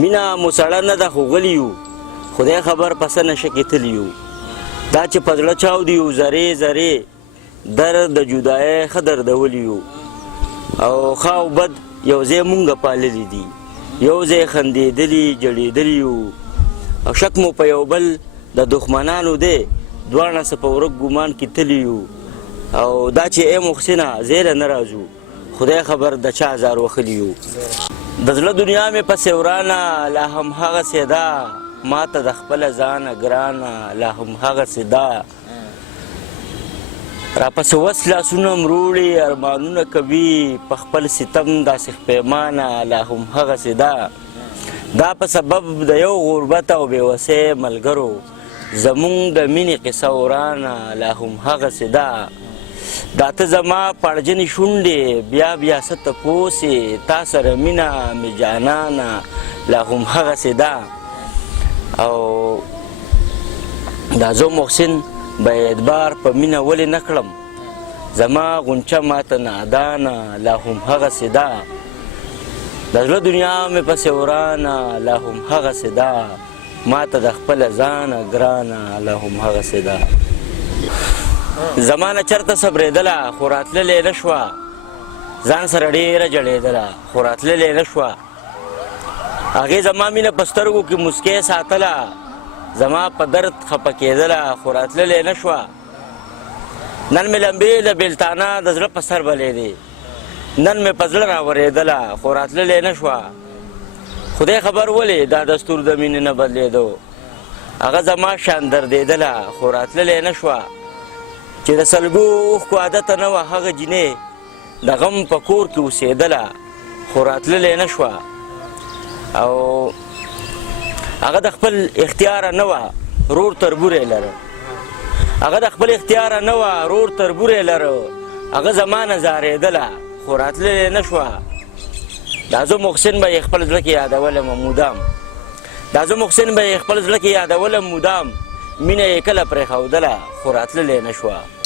مینه مو سړه نه ده خو غلي یو خدای خبر په څه نشه کې تلي یو دا چې په زړه چاودي یو ذرې ذرې درد د جدایۍ ښه دردولی یو او ښه او بد یو ځای مونږه پاللی دي یو ځای خندېدلي جړېدلي یو او شک مو په یو بل د دښمنانو دی دواړه څه په ورک ګمان کې تلي یو او دا چې ای محسنه زیله نه راځو خدای خبر د چا زار وخلي یو د زړه دنیا مې پسې ورانه لا هم هغسې ده ما ته د خپله ځانه ګرانه لا هم هغسې ده راپسې وس لاسونه مروړي ارمانونه کوي په خپل ستم داسې پیمانه لا هم هغسې ده دا په سبب د یو غربت او بېوسۍ ملګرو زمونږ د مینې قصه ورانه لا هم هغسې ده دا ته زما پړجنې شونډې بیا بیا څه تپوس یې تا سره مینه مې جانانه لا هم هغسې ده او دا زه محسن به اعتبار په مینه ولې نه کړم زما غونچه ماته نادانه لا هم هغسې ده د زړه دنیا مې پسې ورانه لا هم هغسې ده ما ته د خپله ځانه ګرانه لا هم هغسې ده زما نه چېرته صبرېدله خو راتللې نه شوه ځان سره ډېره جړېدله خو راتللې نه شوه هغې زما مینه په سترګو کې مسکۍ ساتله زما په درد خفه کېدله خو راتللې نه شوه نن مې لمبې د بېلتانه د زړه په سر بلېدې نن مې په زړه راورېدله خو راتللې نه شوه خدای خبر ولې دا دستور د مینې نه بدلېدو هغه زما شان دردېدله خو راتللې نه شوه چې د سلګو اوښکو عادته نه وه هغه جینۍ د غم په کور کې اوسېدله خو راتللې نه شوه او هغه د خپل اختیاره نه وه رور تربور یې لره هغه د خپل اختیاره نه وه رور تربور یې لره هغه زما نه زارېدله خو راتللې نه شوه دا زه محسن به یې خپل زړه کې یادولم مودام دا زه محسن به یې خپل زړه کې یادولم مودام مینه یې کله پرېښودله خو راتللې نه شوه